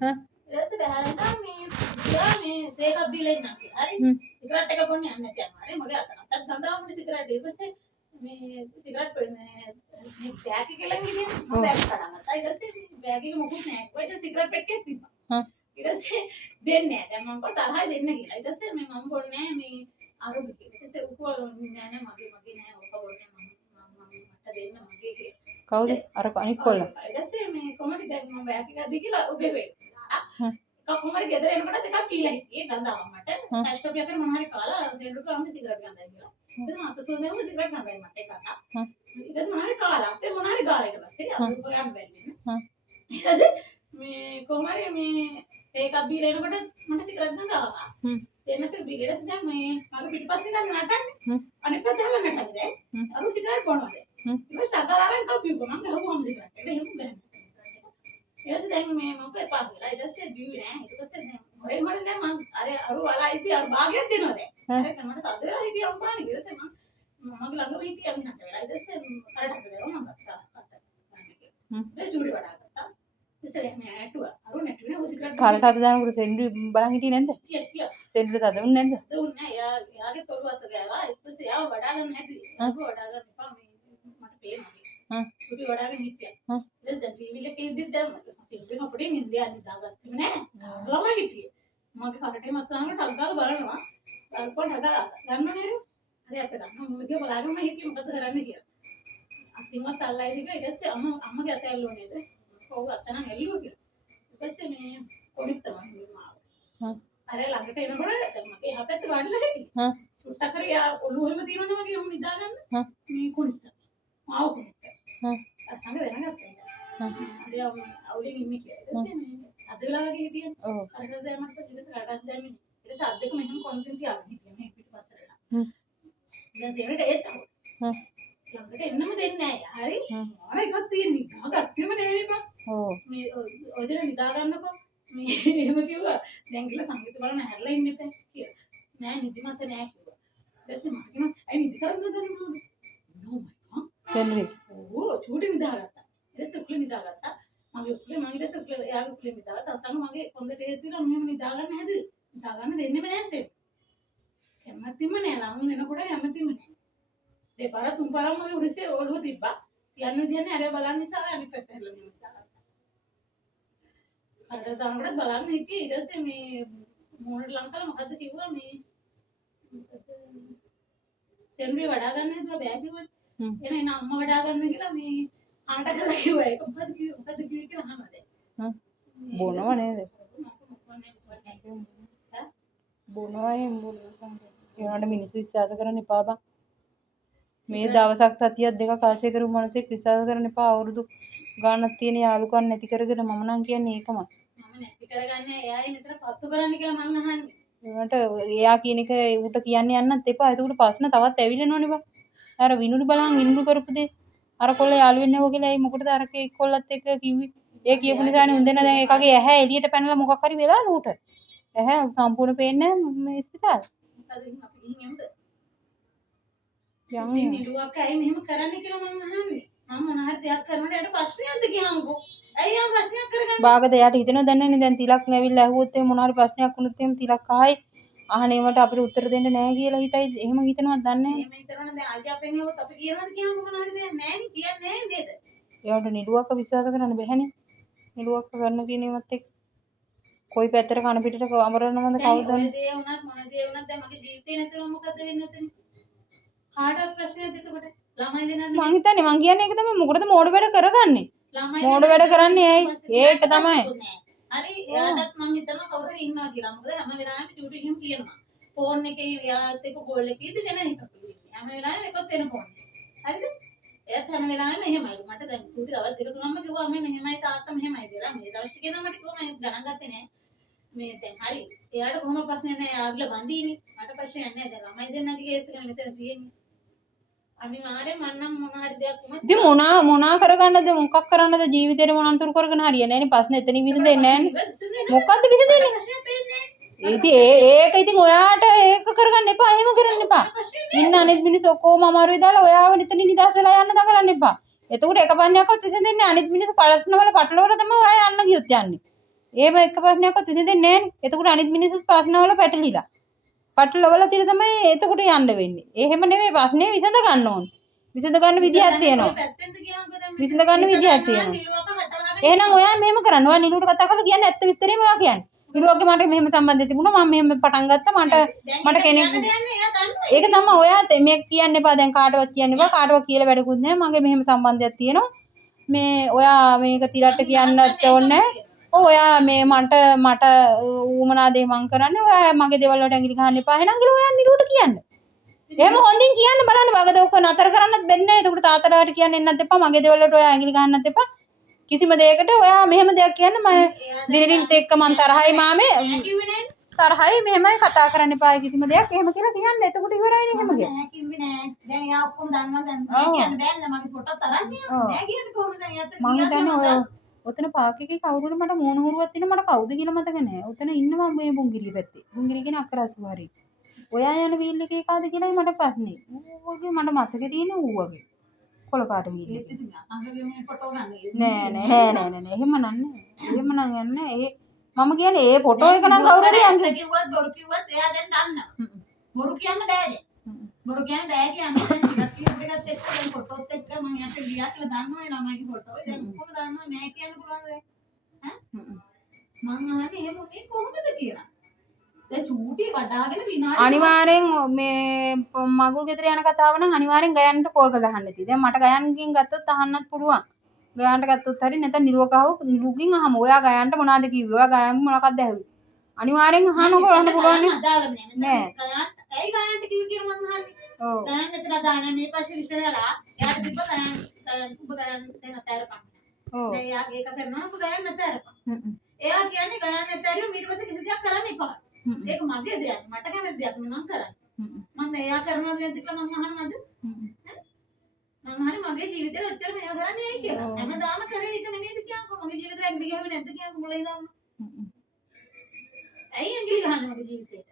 ඊට පස්සේ බහැලා මේ තේකක් බීලා ඉන්නා කියලා. හරි. සිගරට් එක බොන්නේ යන්නේ නැති යනවා. හරි මගේ අතට ගඳාවුනේ සිගරට්. ඊට පස්සේ මේ සිගරට් මේ බෑග් එක කියලා හිටියේ. මම බෑග් කඩා ගත්තා. ඊට පස්සේ බෑග් එක මොකුත් නැහැ. කොහෙද සිගරට් පෙට්ටියක් තිබ්බා. ඊට පස්සේ දෙන්නේ නැහැ. දැන් මම කව තරහයි දෙන්න කියලා. ඊට පස්සේ මේ මම බොන්නේ මේ අරුබි කියලා. ඊට පස්සේ උකෝ නෑ නෑ මගේ නෑ ඔක බොන්නේ මම මට දෙන්න මගේ කියලා. කවුද අර අනික් කොල්ලා? ඊට පස්සේ මේ කොහමද දැන් මම බෑග් එක දී කියලා උගේ වෙයි. කොහොමද ගෙදර එනකොට දෙකක් පීලා හිටියේ ගඳාවක් මට. ටැස්ටොප් එකේ මොනවා හරි කාලා දෙන්නුක අම්ම සිගරට් ගඳයි කියලා. ඉතින් මට සුවඳම සිගරට් ගඳයි මට එකක්. ඊට පස්සේ මොනවා හරි කාලා. ඒ මොනවා හරි ගාලා ඊට පස්සේ අර ගොයන් බැරිනේ. ඊට පස්සේ මේ කොහොම හරි මේ ඒකක් බීලා එනකොට මට සිගරට් ගඳ ආවා. දෙන්නක බීලා ඉතින් දැන් මේ මගේ පිටිපස්සේ දැන් නටන්නේ. අනිත් පැත්තට නටන්නේ දැන්. අර සිගරට් බොනවාද? ඊට පස්සේ අදාරෙන් කප්පියු මම ගහුවම සිගරට්. ඒක එහෙම බෑ. ඊට දැන් මේ මම එපා කියලා ඊට පස්සේ බිව්වේ නෑ ඊට පස්සේ දැන් මොරේ දැන් මම අර වලා ඉති අර භාගයක් දෙනවා දැන් හරි මට තද වෙලා හිටියා අම්පානේ ඊට පස්සේ මම මගේ ළඟම හිටියා මිනහට වෙලා ඊට පස්සේ කරට දෙනවා මම ගත්තා ඒ ස්ටුඩියෝ වඩා ගත්තා ඉතින් මේ ඇටුවා අර නැටුනේ ඔය සිගරට් කරට අත දානකොට සෙන්ඩි බලන් හිටියේ නැද්ද? සෙන්ඩි තද වුනේ නැද්ද? දුන්නේ නෑ යාගේ තොළු අත ගෑවා ඊට පස්සේ යාව වඩා ගන්න නැති ඒක වඩා ගන්න එපා මේ මට පේනවා ස්ටුඩියෝ වඩාගෙන හිටියා දැන් ටීවී එකේ ඉද්දි දැන් සිල්පේ කපඩේ නින්දියා දාගත්තේ නෑ ළමයි හිටියේ මගේ කරටේ මත්තාන ටක් ගාලා බලනවා අල්පොන් හදා ගන්න නේද හරි අපේ ගන්න මම කිය බලාගෙන හිටියේ මොකද කරන්න කියලා අතින්වත් අල්ලයි දිග ඊට පස්සේ අම්මගේ අත ඇල්ලුවා නේද කොහොම අතන ඇල්ලුවා කියලා ඊට පස්සේ මේ කොනිට තමයි මාව අර ළඟට එනකොට දැන් මගේ එහා පැත්තේ වඩලා හිටියේ චුට්ටක් හරි ඔළුව එහෙම තියනවනේ වගේ මම නිදා ගන්න මේ කොනිට මාව කොනිට අසංග දැනගත්තා හරි අවුලෙන් ඉන්නේ කියලා ඊට පස්සේ අද වෙලා වගේ හිටියනේ කරට දැම්මට පස්සේ කරටක් දැම්මේ ඊට පස්සේ අද්දක මෙහෙම කොන්දෙන් තියාගෙන හිටියේ මේ පිටිපස්සට දැන් දෙන්නට ඒත් ළඟට එන්නම දෙන්නේ නැහැ හරි අර එකක් තියෙන්නේ ගාගත්තේම නෙවෙයි බං මේ ඔය දෙන නිදා ගන්නකො මේ එහෙම කිව්වා දැන් කියලා සංගීත බලන්න හැරලා ඉන්න එපා කියලා නෑ නිදිමත නෑ කිව්වා ඊට පස්සේ මම කියනවා ඇයි නිදි කරන්න දන්නේ මොකද නෝ මයි සෙන්ඩි ඕ චූටි නිදාගත්තා ඊට පස්සේ උකුලේ නිදාගත්තා මගේ උකුලේ මම ඊට පස්සේ එයාගේ උකුලේ නිදාගත්තා අසංග මගේ කොන්දේ තේස් දිලා මෙහෙම නිදාගන්න හැදුවේ නිදාගන්න දෙන්නෙම නෑ සෙන් කැමැතිම නෑ ලඟ එනකොට කැමැතිම නෑ දෙපාර තුන් පාරක් මගේ උරසේ ඔළුව තිබ්බා තියන්නේ අර බලන්න නිසා අනිත් පැත්ත හැරලා මෙහෙම නිදාගත්තා අර දානකොට බලන්න හිටියේ ඊට පස්සේ මේ මොනට ලං කළා මොකද්ද කිව්වා මේ සෙන්ඩි වඩා ගන්න හදුවා බෑ කිව්වා එන අම්මා වඩා ගන්න කියලා මේ අනට කළා කිව්වා ඒක මොකද්ද කිව්වේ කියලා අහනවා දැන් බොනව නේද? බොනවා එහෙම ඒනට මිනිස්සු විශ්වාස කරන්න එපා බං. මේ දවසක් සතියක් දෙකක් ආසය කරු මිනිස්සෙක් විශ්වාස කරන්න එපා. අවුරුදු ගානක් තියෙන යාළුකම් නැති කරගෙන මම නම් කියන්නේ ඒකමයි. මම නැති කරගන්නේ එයායි මෙතන පත්තු කරන්න කියලා මං අහන්නේ. ඒකට එයා කියන එක ඌට කියන්න යන්නත් එපා. ඒකට ප්‍රශ්න තවත් ඇවිල්ලනෝනේ බං. අර විනුඩු බලන් විනුඩු කරපු දේ අර කොල්ල යාළු වෙන්නේ නැව කියලා ඒ මොකටද අර කොල්ලත් එක්ක කිව්වේ. ඒ කියපු නිසානේ උන් දෙන්න දැන් එකගේ ඇහැ එළියට පැනලා මොකක් හරි වෙලා ඌට. ඇහැ සම්පූර්ණ පේන්නේ නැහැ මේ ස්පිතාලේ. මොකද අපි ගිහින් එමුද? යන්න. ඉතින් නිලුවක් ඇයි මෙහෙම කරන්නේ කියලා මං අහන්නේ. මම මොන හරි දෙයක් කරනකොට යට ප්‍රශ්නයක්ද කියහන්කෝ. ඇයි ආ ප්‍රශ්නයක් කරගන්නේ? බාගද යාට හිතෙනවද දන්නේ දැන් තිලක් ඇවිල්ලා ඇහුවොත් එහෙම මොන හරි ප්‍රශ්නයක් වුණොත් එහෙම තිලක් ආයි අහනේවට අපිට උත්තර දෙන්න නැහැ කියලා හිතයි එහෙම හිතනවද දන්නේ නැහැ. එහෙම හිතනවනේ දැන් අයියා අපෙන් හෙව්වොත් අපි කියනවද කියහන්කෝ මොන හරි දෙයක් නැහැ නේ කියන්නේ නැහැ නේද? ඒවට නිලුවක්ක විශ්වාස කරන්න බැහැනේ. නිලුවක්ක කරන කියනේවත් එක්ක කොයි පැත්තට කන පිටට අමරනවද කවුද දන්නේ? ඔය දේ වුණත් මොන දේ වුණත් දැන් මගේ ජීවිතේ නැතුව මොකද වෙන්නේ එතන? කාටවත් ප්‍රශ්නයක් එතකොට ළමයි දෙන්නත් මං හිතන්නේ මං කියන්නේ ඒක තමයි මොකටද මෝඩ වැඩ කරගන්නේ? මෝඩ වැඩ කරන්නේ ඇයි? ඒක තමයි. හරි එයාටත් මං හිතනවා කවුරු හරි ඉන්නවා කියලා. මොකද හැම වෙලාවෙම ඩියුටි එකෙන් කියනවා. ෆෝන් එකේ එයාත් එක්ක කෝල් එකේදී වෙන එකක් වෙන්නේ. හැම වෙලාවෙම එකක් වෙන ෆෝන් එක. හරිද? එයාත් හැම වෙලාවෙම එහෙමයි. මට දැන් ඩියුටි දවස් දෙක තුනක්ම කිව්වා මේ මෙහෙමයි තාත්තා මෙහෙමයි කියලා. මේ දවස් ටිකේ නම් මට කිව්වා මම ගණන් ගත්තේ නෑ. මේ දැන් හරි. එයාට කොහොම ප්‍රශ්නයක් නෑ. ආවිල බඳීනේ. මට ප්‍රශ්නයක් නෑ. දැන් ළමයි දෙන්නගේ කේස් එක මෙතන තියෙන්නේ. අනිවාර්යෙන් මන්නම් මොන හරි දෙයක් වුණත් ඉතින් මොනා කරගන්නද මොකක් කරන්නද ජීවිතේට මොනන්තර කරගෙන හරියන්නේ නැහැ නේ ප්‍රශ්න එතනින් විසඳෙන්නේ නැහැ මොකද්ද විසඳෙන්නේ ඉතින් ඒක ඉතින් ඔයාට ඒක කරගන්න එපා එහෙම කරන්න එපා ඉන්න අනිත් මිනිස්සු ඔක්කොම අමාරුයි දාලා ඔයාව නිතර නිදාස් වෙලා යන්න දකරන්න එපා එතකොට එක පන්නයක්වත් විසඳෙන්නේ අනිත් මිනිස්සු ප්‍රශ්න වල පටලවල තමයි ඔයා යන්න ගියොත් යන්නේ ඒව එක ප්‍රශ්නයක්වත් විසඳෙන්නේ නැහැ නේ. එතකොට අනිත් මිනිස්සුත් ප්‍රශ්නවල පැටලිලා. පටලවල තිර තමයි එතකොට යන්න වෙන්නේ. එහෙම නෙමෙයි ප්‍රශ්නේ විසඳ ගන්න ඕනේ. විසඳ ගන්න විදිහක් තියෙනවා. විසඳ ගන්න විදිහක් තියෙනවා. එහෙනම් ඔයා මෙහෙම කරන්න. ඔයා නිලුට කතා කරලා කියන්නේ ඇත්ත විස්තරේම ඔයා කියන්නේ. නිලුවගේ මට මෙහෙම සම්බන්ධය තිබුණා. මම මෙහෙම පටන් ගත්තා. මට කෙනෙක් ඒක තමයි ඔයා මේ කියන්න එපා. දැන් කාටවත් කියන්න එපා. කාටවත් කියලා වැඩකුත් නැහැ. මගේ මෙහෙම සම්බන්ධයක් තියෙනවා. මේ ඔයා මේක තිරට කියන්නත් ඕනේ නැහැ. ඔයා මේ මට ඌමනා දේ මං කරන්නේ. ඔයා මගේ දේවල් වලට ඇඟිලි ගහන්න එපා. එහෙනම් කියලා ඔයා නිලුට කියන්න. එහෙම හොඳින් කියන්න බලන්න වගද ඔක්ක නතර කරන්නත් වෙන්නේ නැහැ. ඒකට තාත්තලාට කියන්න එන්නත් එපා. මගේ දේවල් වලට ඔයා ඇඟිලි ගහන්නත් එපා. කිසිම දෙයකට ඔයා මෙහෙම දෙයක් කියන්න මම දිරිලින්ට එක්ක මං තරහයි මාමේ තරහයි මෙහෙමයි කතා කරන්න එපා කිසිම දෙයක් එහෙම කියලා කියන්න. එතකොට ඉවරයිනේ එහෙම කියලා. නෑ කිව්වේ නෑ. දැන් එයා ඔක්කොම දන්නවා දැන් නෑ කියන්න බෑනේ. මගේ ෆොටෝ තරන්නේ. නෑ කියන්නේ කොහොමද දැන් එයාට මං හිතන්නේ ඔතන පාක් එකේ කවුරුද මට මෝන හුරුවක් තියෙන මට කවුද කියලා මතක නෑ. ඔතන ඉන්නවා මේ බුංගිරිය පැත්තේ. බුංගිරිය කියන අක්කරස්සු හරි. ඔයා යන වීල් එකේ කාද කියලායි මට ප්‍රශ්නේ. ඌවගේ මට මතකේ තියෙන ඌවගේ. කොළ පාට වීල් එක. නෑ. එහෙම නන්නේ. එහෙම නම් යන්නේ. මම කියන්නේ ඒ ෆොටෝ එක නම් කවුරු හරි අන්ති කිව්වත් බොරු කිව්වත් එයා දැන් දන්නවා. බොරු කියන්න බෑනේ. බොරු කියන්න බෑ කියන්නේ දැන් ටිකක් කියපු එකත් එක්ක දැන් ෆොටෝත් එක්ක මම යට ගියා කියලා දන්නවනේ ළමයිගේ ෆොටෝ. දැන් ඔක්කොම දන්නවා නෑ කියන්න පුළුවන්ද? ඈ? මං අහන්නේ එහෙම උනේ කොහොමද කියලා. දැන් චූටි වඩාගෙන විනාඩි අනිවාර්යෙන් මේ මගුල් ගෙදර යන කතාව නම් අනිවාර්යෙන් ගයන්ට කෝල් කරලා අහන්න තියෙයි. දැන් මට ගයන්ගෙන් ගත්තොත් අහන්නත් පුළුවන්. ගයන්ට ගත්තොත් හරි නැත්නම් නිරුවකව නිරුගෙන් අහමු. ඔයා ගයන්ට මොනවද කිව්වේ? ඔයා ගයන් මොනවද ඇහුවේ? අනිවාර්යෙන් අහන්න පුළුවන් අදාළ නෑ. ඇයි ගයන්ට කිව්වේ කියලා මං අහන්නේ. ඔව්. ගයන් මෙතන දාන්න මේ පස්සේ විශ්ලේෂණලා එයාට තිබ්බ ගයන් ඔබ ගයන් දැන් අතෑරපන්. ඔව්. දැන් එයාගේ එක කරනවා ඔබ ගයන් අතෑරපන්. එයා කියන්නේ ගයන් අතෑරියු ඊට පස්සේ කිසි දෙයක් කරන්න එපා. ඒක මගේ දෙයක් මට කැමති දෙයක් මම කරන්නේ මම එයා කරනවා නේද කියලා මම අහනවද මම හරි මගේ ජීවිතේ ඔච්චර මේවා කරන්නේ ඇයි කියලා හැමදාම කරේ ඒක නෙමෙයිද කියන්කෝ මගේ ජීවිතේ ඇඟිලි ගහුවේ නැද්ද කියන්කෝ මුලින් ඉඳන් ඇයි ඇඟිලි ගහන්නේ මගේ ජීවිතේ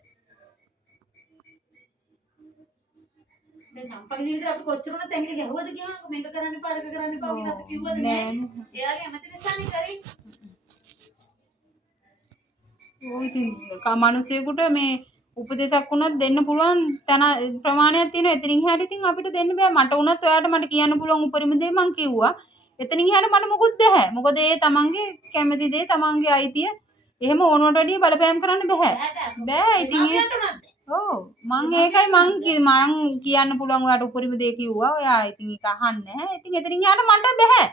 දැන් සම්පගේ ජීවිතේ අපි කොච්චර උනත් ඇඟිලි ගහුවද කියන්කෝ මේක කරන්න එපා අරක කරන්න එපා කියලා අපි කිව්වද නෑ එයාගේ හැමති නිසානේ කරේ ඔය ඉතින් මිනිස්සුෙකුට මේ උපදේශයක් වුණත් දෙන්න පුළුවන් තන ප්‍රමාණයක් තියෙනවා. එතනින් එහාට ඉතින් අපිට දෙන්න බෑ. මට වුණත් ඔයාලට මට කියන්න පුළුවන් උපරිම දේ මං කිව්වා. එතනින් එහාට මට මොකුත් බෑ. මොකද ඒ තමන්ගේ කැමති දේ තමන්ගේ අයිතිය. එහෙම ඕනවට වැඩිය බලපෑම් කරන්න බෑ. බෑ ඉතින් ඔව් මං ඒකයි මං කියන්න පුළුවන් ඔයාලට උපරිම දේ කිව්වා. ඔයා ඉතින් ඒක අහන්නේ නැහැ. ඉතින් එතනින් එහාට මට බෑ.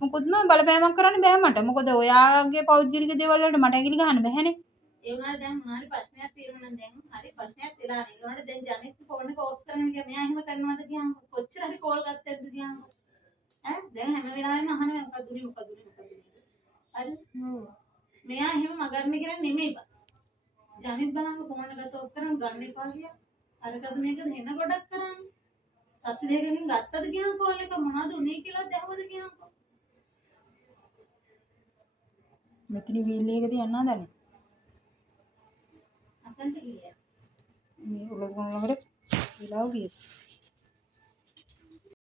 මොකොත්ම බලපෑමක් කරන්න බෑ මට. මොකද ඔයාගේ පෞද්ගලික දේවල් වලට මට ඇඟිලි ගහන්න බෑනේ. ඒ වුණාට දැන් මොනාරි ප්‍රශ්නයක් තියෙනවා නම් දැන් හරි ප්‍රශ්නයක් වෙලා නේ. ඒ වුණාට දැන් ජනෙක් ෆෝන් එක ඕෆ් කරන්න කියලා මෙයා එහෙම කරනවද කියන් කොච්චර හරි කෝල් ගත්තද කියන් ඈ දැන් හැම වෙලාවෙම අහනවා මොකද උනේ හරි මෙයා එහෙම මගන්නේ කියලා නෙමෙයි බා. ජනෙක් බලන්න ෆෝන් එක ඕෆ් කරන් ගන්න එපා කියලා. අරකද මේකද වෙන ගොඩක් කරන්නේ. සත්‍ය දෙකකින් ගත්තද කියන් කෝල් එක මොනවද උනේ කියලා දැහුවද කියන්කෝ. මෙතන වීල් එකක තියන්න හදන්නේ. අතන්ට ගියා. මේ උලගොන් ළඟට විලාව ගියේ.